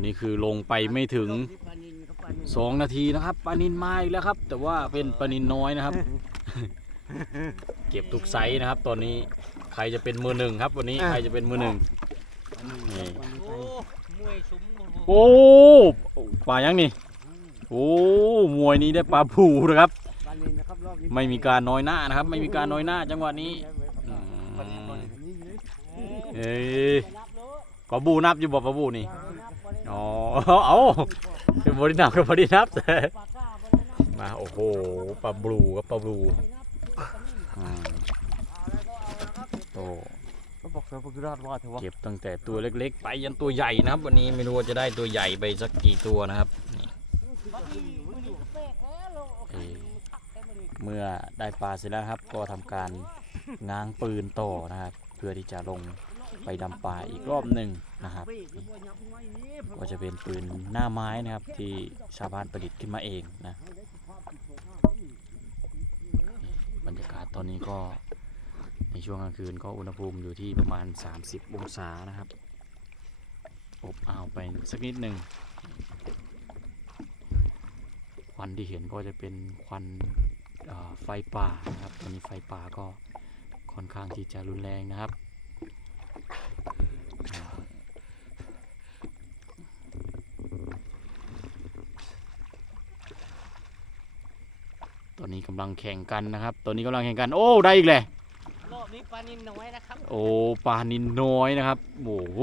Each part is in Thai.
ตัวนี้คือลงไปไม่ถึงปลานิลกับปลานิลสองนาทีนะครับปลานินมาอีกแล้วครับ แต่ว่าเป็นปลานินน้อยนะครับ เก็บทุกไซส์นะครับ ตอนนี้ใครจะเป็นมือหนึ่งครับ วันนี้ใครจะเป็นมือหนึ่งนี่โอ้มวยสุมโอ้ปลายังนี่โอ้มวยนี้ได้ปลาผูนะครับปลานิลนะครับรอบนี้ไม่มีการน้อยหน้านะครับ ไม่มีการน้อยหน้าจังหวะนี้อืมปลานิลปลานิลนี่เลยเอ้ยนับเลยปลาบูนับอยู่บ่ปลาบูนี่ อ๋อเอาเป็นบรินับกับบรินับแต่ปลาก้าปลานิลนับมาโอ้โหปลาบลูกับปลาบลูปลานิลนับอืมเอาแล้วก็เอาแล้วครับโอ้ก็บอกเสือพวกราดว่าเถอะวะเก็บตั้งแต่ตัวเล็ก ๆ ไปยันตัวใหญ่นะครับ วันนี้ไม่รู้ว่าจะได้ตัวใหญ่ไปสักกี่ตัวนะครับนี่ปลานิลปลานิลก็แปลกแล้วเราเอาเอ่อทักได้มาดิเมื่อได้ปลาเสร็จแล้วนะครับ ก็ทำการง้างปืนต่อนะครับ เพื่อที่จะลง ไปดำปลาอีกรอบหนึ่งนะครับ ก็จะเป็นปืนหน้าไม้นะครับที่ชาวบ้านประดิษฐ์ขึ้นมาเองนะบรรยากาศตอนนี้ก็ในช่วงกลางคืนก็อุณหภูมิอยู่ที่ประมาณ 30 องศานะครับอบอ้าวไปสักนิดหนึ่งควันที่เห็นก็จะเป็นควันไฟป่านะครับตอนนี้ไฟป่าก็ค่อนข้างที่จะรุนแรงนะครับ ตอนนี้กำลังแข่งกันนะครับ ตอนนี้กำลังแข่งกัน โอ้ ได้อีกเลยรอบนี้ปลานิลน้อยนะครับ โอ้ปลานินน้อยนะครับ โอ้โห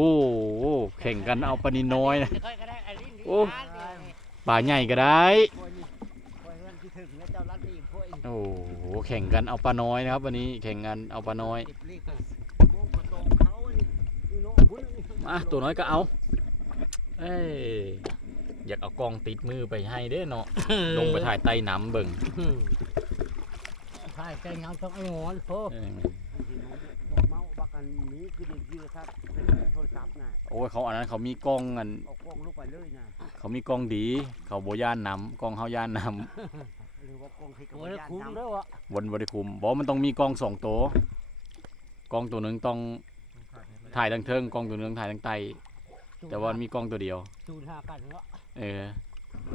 แข่งกันเอาปลานินน้อยนะค่อยก็ได้อันนี้โอ้ร้านเดียวนี่ปลาใหญ่ก็ได้พวกนี้พวกนั้นที่ถึงแล้วเจ้าร้านนี้พวกอีกโอ้โห แข่งกันเอาปลาน้อยนะครับ วันนี้ แข่งกันเอาปลาน้อยติดลีกกันโอ้กระโดงเขานี่นี่น้องบุญนี่มาตัวน้อยก็เอา เอ้ย อยากเอากล้องติดมือไปให้เด้อเนาะลงไปถ่ายใต้น้ำเบิ่งถ่ายใจเงาต้องไอ้หงอนโพเออบอกเมาบักอันนี้คือเด็กยืดครับเป็นโทรศัพท์น่ะโอ้ยเขาอันนั้นเขามีกล้องอันเอากล้องลูกไปเลยนะเขามีกล้องดี เขาโบย่านน้ำกล้องเฮาย่านน้หรือว่ากล้องที่กระโอ้ยยานคุ้มดำด้วยวะำวนบริคุมบอกมันต้องมีกล้องสองตัวกล้องตัวหนึ่งต้องถ่ายทั้งเทิงกล้องตัวหนึ่งถ่ายทั้งไต แต่ว่ามีกล้องตัวเดียวจูนหากันแล้ว เออ